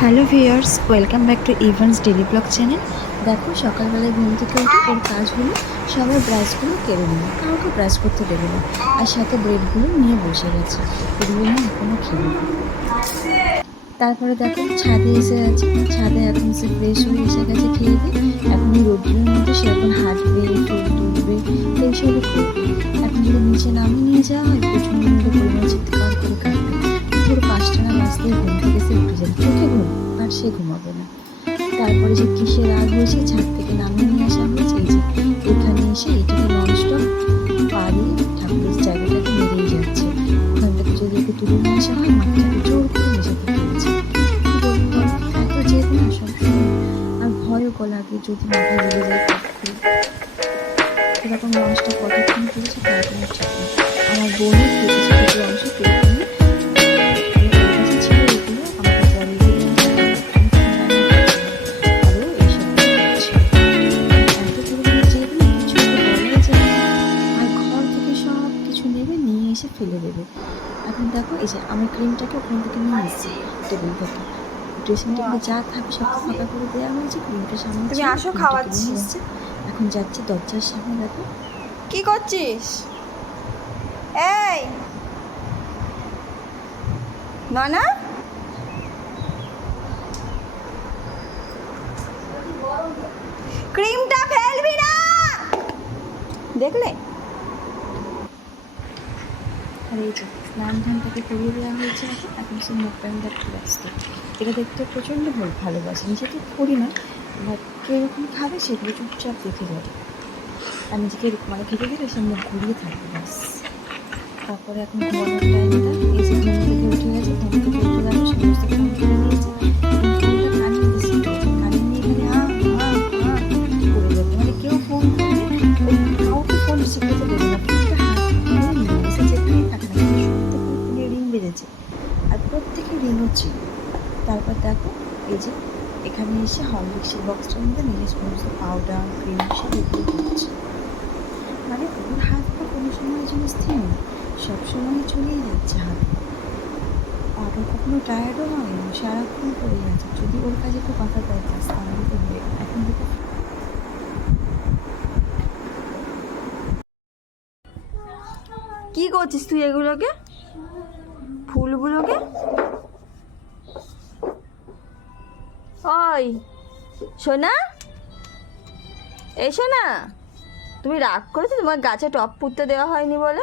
Hello viewers, welcome back to Evans daily blog channel. দেখো সকালবেলায় ঘুম থেকে উঠে ওর কাজ হলো সবার ব্রাশগুলো কেড়ে নিল, কাউকে ব্রাশ করতে দেবে না, আর সাথে ব্রেডগুলো নিয়ে বসে গেছে। এগুলো না এখনও খেয়ে। তারপরে দেখো ছাদে এসে গেছে, ছাদে এখন সে ফ্রেশ হয়ে এসে গেছে খেয়ে দিয়ে। এখন এই রোদ্রের মধ্যে সে এখন হাঁটবে, ফুল তুলবে, এইসবই করবে। এখন যদি নিচে নামিয়ে নিয়ে যাওয়া হয় প্রচণ্ড পরিমাণে চিৎকার করে কাঁদবে। পুরো 5টা না বাজতেই ঘুম থেকে সে উঠে যাবে, চোখে ঘুম, আর সে ঘুমাবে না। তারপরে যে কিসের রাগ হয়েছে, ছাদ থেকে নামিয়ে নিয়ে আসা হয়েছে, এই যে এখানে এসে এইটাকে ননস্টপ পা দিয়ে ঠাকুরের জায়গাটাকে মেরেই যাচ্ছে। ওখান থেকে যদি ওকে তুলে নিয়ে আসা হয় মাথাটাকে জোর করে মেঝেতে ফেলছে। কি বলবো বলো, এত জেদ না সবসময়, আর ভয়ও লাগে যদি মাথায় লেগে যায় পক্ষে। এরকম মানুষটা কতক্ষণ করেছে তার কোনো ঠিক নেই। আমার বোনের কেটেছে কিছু অংশ কেটে নিয়ে ছিল, এগুলো আমাকে পরে দিয়ে আরও এইসব করছে। এত পরিমাণে জেদ না, কিছু ওকে বলাই যায় না। আর ঘর থেকে সব কিছু নেবে, নিয়ে এসে ফেলে দেবে। এখন দেখো এই যে আমি ক্রিমটাকে ওখান থেকে নিয়ে এসেছি টেবিল থেকে, ড্রেসিং টেবিলে যা থাকে সব ফাঁকা করে দেওয়া হয়েছে, ক্রিমটা সামনে তুমি আসো, খাওয়াচ্ছি। নিয়ে এসছে। এখন যাচ্ছে দরজার সামনে, দেখো কি করছিস? এই না ক্রিমটা ফেলবি না, দেখলে? আর এই যে স্নান ধানটাকে করিয়ে দেওয়া হয়েছে। এখন সে মুখ প্যান্ট দেখতে ব্যস্ত। এটা দেখতে প্রচণ্ড ভালোবাসে, নিজেকে করি না, বাট কীরকম খাবে সেগুলো চুপচাপ দেখে যাবে। আর নিজেকে মানে খেতে দিলে সে মুখ ঘুরিয়ে থাকবে ব্যাস। তারপরে এখন ঘুমানোর টাইমটা, এই যে ঘুম থেকে উঠে গেছে, ঘুম থেকে উঠে গেল, সমস্ত ফোন তুলে নিয়েছে, ফোনটা কানে দিচ্ছে, কানে নিয়ে এখানে করে যাবে। মানে কেউ ফোন করলে ওই কাউকে ফোন রিসিভ করতে দেবে না, ফোনটা হাত ধরে নিয়ে এসে যেখানেই থাকে না কিন্তু সত্যি করে ফোনে রিং বেজেছে, আর প্রত্যেকে রিং হচ্ছে। তারপর দেখো এই যে এখানে এসে হরলিক্সের বক্সটার মধ্যে নিজের সমস্ত পাউডার ক্রিম সব এগুলো করছে। মানে ওর হাত পা কোনো সময় যেন স্থির নেই, সবসময় চলেই যাচ্ছে হাত। আর ও কখনো টায়ার্ডও হয় না, সারাক্ষণ পড়ে যাচ্ছে। যদি ওর কাছে একটু কথা চাইছিস তাহলে তো হয়ে গেল। এখন থেকে কি করছিস তুই এগুলোকে, ফুলগুলোকে? ওই সোনা, এই সোনা, তুমি রাগ করেছো তোমার গাছে টব পুঁততে দেওয়া হয়নি বলে?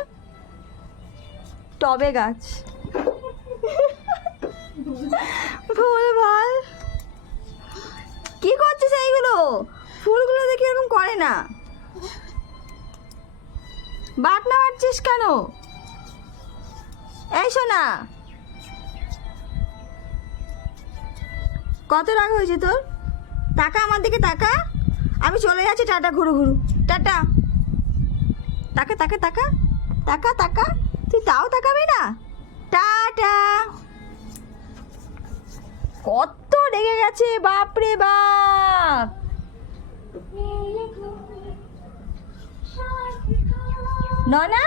টবে গাছ ভুল ভাল। কি করছিস এইগুলো? ফুলগুলো দেখি এরকম করে না, বাটনা বাটছিস কেন? এই সোনা, কত রাগ হয়েছে তোর? টাকা আমার দিকে টাকা, আমি চলে যাচ্ছি, টাটা, ঘুরু ঘুরু, টাটা। টাকা টাকা টাকা টাকা টাকা, তুই তাও তাকাবি না? টাটা। কত রেগে গেছে, বাপরে বাপ। ননা